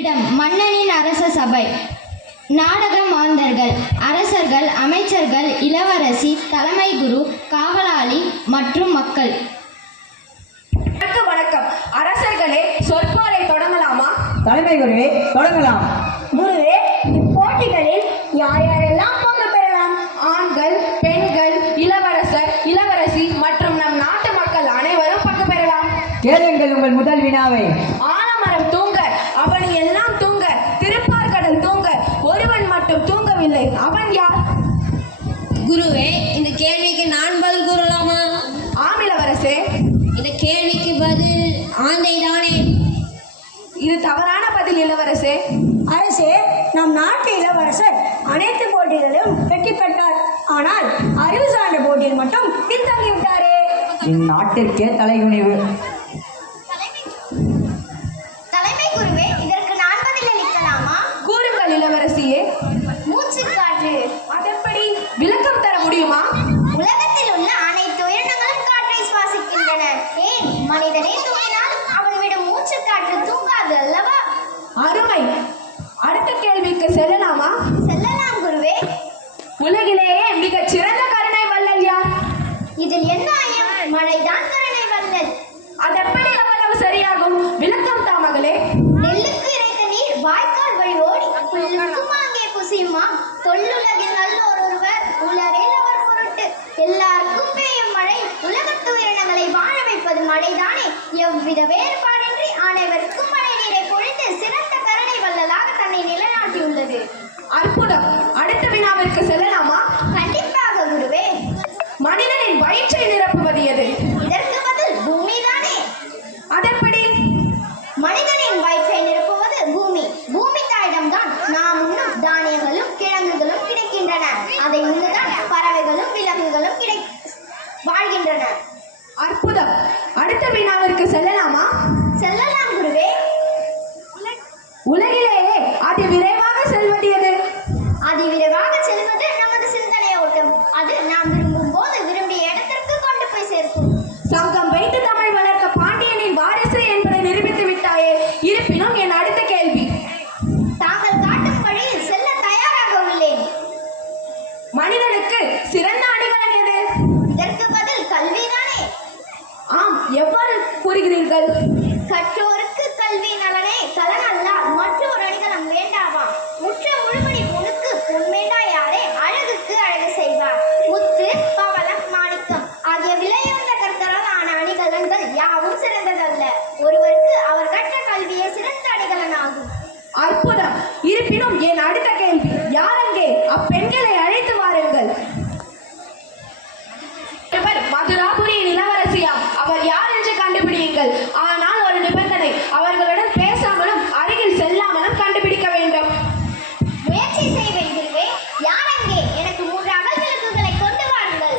இடம் மன்னனின் அரச சபை. நாடக மாந்தர்கள், அரசர்கள், அமைச்சர்கள், இளவரசி, தலைமை குரு, காவலாளி மற்றும் மக்கள். வணக்கம். அரசர்களே, சொற்பொழிவை தொடங்கலாமா? தலைமை குருவே, தொடங்கலாம். குருவே, இப்போட்டிகளில் யார் யாரெல்லாம் பங்கு பெறலாம்? ஆண்கள், பெண்கள், இளவரசர், இளவரசி மற்றும் நம் நாட்டு மக்கள் அனைவரும் பங்கு பெறலாம். கேளுங்கள் உங்கள் முதல் வினாவை. ஆலமரம் தூங்க, அவன் எல்லாம் தூங்க, திருப்பார்கடல் தூங்க, ஒருவன் மட்டும் தூங்கவில்லை, அவன் யார்? குருவே, இந்த கேள்விக்கு நான் பதில் கூறலாமா? ஆம் இளவரசே. இந்த கேள்விக்கு பதில் ஆந்தை தானே. இது தவறான பதில் இளவரசே. அரசே, நம் நாட்டு இளவரசர் அனைத்து போட்டிகளிலும் வெற்றி பெற்றார். ஆனால் அறிவு சார்ந்த போட்டியில் மட்டும் பின்தங்கிவிட்டாரே. இந்நாட்டிற்கே தலைகுனிவு. தலைமை குருவே, இதற்கு நான் பதில் அளிக்கலாமா? கூறுங்கள் இளவரசியே. மூச்சு காற்று. அதெப்படி? விளக்கம் தர முடியுமா? உலகத்தில் உள்ள அனைத்து உயிரினங்களும் காற்றை சுவாசிக்கின்றன. ஏன் மனிதனே தூங்கினால் அவன் விடும் மூச்சு காற்று தூங்காது அல்லவா? அருமை. அடுத்த கேள்விக்கு செல்லலாமா? செல்லலாம் குருவே. உலகிலேயே மிகச் சிறந்த கருணை வள்ளல் யார்? இதில் என்ன ஐயம்? மழைதான் கருணை வள்ளல். அதெப்படி அவ்வளவு சரியாகும்? விளக்கம் தா மகளே. நெல்லுக்கு இறைத்த நீர் வாய்க்கால் வழி ஓடி புல்லுக்கும் அங்கே புசியுமா? தொல்லுலகில் நல்லோர் ஒருவர் உலரில் அவர் பொருட்டு. எல்லாருக்கும் பெய்யும் மழை, உலகத்து உயிரினங்களை வாழ வைப்பது மழைதானே. எவ்வித வேறுபாடின்றி அனைவருக்கும் மழை நீரை பொழிந்து சிறந்த கருணை வள்ளலாக தன்னை நிலைநாட்டியுள்ளது. அற்புதம். அடுத்த வினாவிற்கு செல்லலாமா? கண்டிப்பாக குருவே. மனிதனின் வயிற்றை நிரப்புவது எது? இதற்கு பதில் பூமிதானே. அதெப்படி? மனிதனின் வயிற்றை நிரப்புவது பூமி. பூமி தாயிடம்தான் நாம் உண்ணும் தானியங்களும் கிழங்குகளும் கிடைக்கின்றன. அதை உண்ணுதான் பறவைகளும் விலங்குகளும் வாழ்கின்றன. அற்புதம். அடுத்த வினாவிற்கு செல்லலாமா? செல்லலாம் குருவே. உலகிலேயே அதி விரைவாக செல்வது எது? அதிவிரைவாக செல்வது நமது சிந்தனை ஓட்டம். அது நாம் விரும்பும் போது விரும்பிய இடத்திற்கு கொண்டு போய் சேர்க்கும். சங்கம் வைத்து தமிழ் வளர்த்த பாண்டியனின் வாரிசு என்பதை நிரூபித்து விட்டாயே. இருப்பினும் என் அடுத்த கேள்வி. தாங்கள் காட்டும் வழியில் செல்ல தயாராக உள்ளேன். மனிதனுக்கு சிறந்த அணிகலன் எது? இதற்கு பதில் கல்விதானே. ஆம். எவ்வாறு கூறுகிறீர்கள்? கற்றோருக்கு கல்வி நலனே கலன் அல்ல, மற்றொரு அணிகலம் வேண்டாமா? முற்ற முழுமணி பொண்ணுக்கு பொன்மேண்டா யாரே அழகுக்கு அழகு செய்வார். முத்து, பவளம், மாணிக்கம் ஆகிய விலையுயர்ந்த கற்களால் ஆன அணிகலன்கள் யாவும் சிறந்ததல்ல. ஒருவருக்கு அவர் கற்ற கல்வியே சிறந்த அணிகலன் ஆகும். அற்புதம். இருப்பினும் என் அடுத்த கேள்வி. யாரங்கே அப்பெண்களை அழைத்து வாருங்கள். மதுராபுரியின் இளவரசியாம். அவர் யார் என்று கண்டுபிடியுங்கள். ஆனால் ஒரு நிபந்தனை, அவர்களுடன் பேசாமலும் அருகில் செல்லாமலும் கண்டுபிடிக்க வேண்டும். முயற்சி செய்வேன் குருவே. யாரங்கே? எனக்கு 3 அகல் விளக்குகளை கொண்டு வாருங்கள்.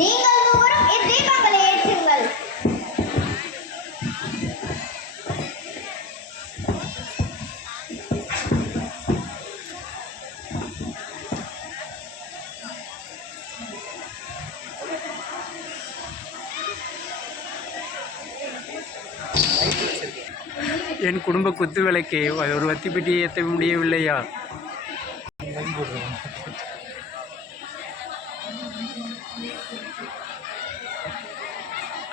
நீங்கள் மூவரும் இத்தீபங்களை ஏற்றுங்கள். என் குடும்ப குத்து விளக்கே, ஒரு வத்தி பெட்டியை ஏற்ற முடியவில்லையா?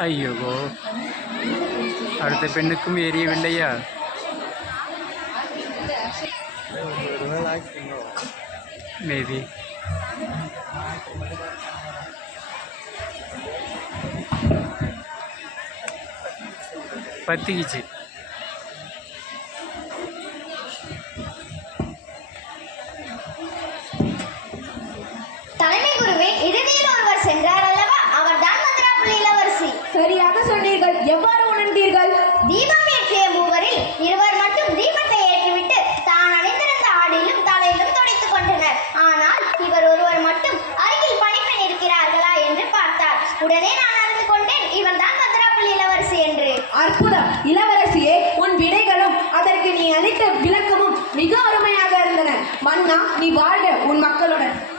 ஐயோ, அடுத்த பெண்ணுக்கும் எரியவில்லையா? மேபி. பத்திக்கிச்சு. தலைமை குருவே, இறுதியில் ஒருவர் சென்றார் அல்லவா? அவர் தான் மதுராபுரி இளவரசி. சரியாக சொன்னீர்கள். எவ்வாறு உணர்ந்தீர்கள்? தீபம் ஏற்றிய மூவரில் இருவர் மட்டும் தீபத்தை ஏற்றிவிட்டு தான் அணிந்திருந்த ஆடியிலும் தலையிலும் துடைத்துக் கொண்டனர். ஆனால் இவர் ஒருவர் மட்டும் அருகில் பணிப்பெண் இருக்கிறார்களா என்று பார்த்தார். உடனே நான் அறிந்து கொண்டேன், இவர் தான் மதுராபுரி இளவரசி என்று. அற்புதம். இளவரசி மிக அருமையாக இருந்தன. மன்னா, நீ வாழ்க உன் மக்களுடன்.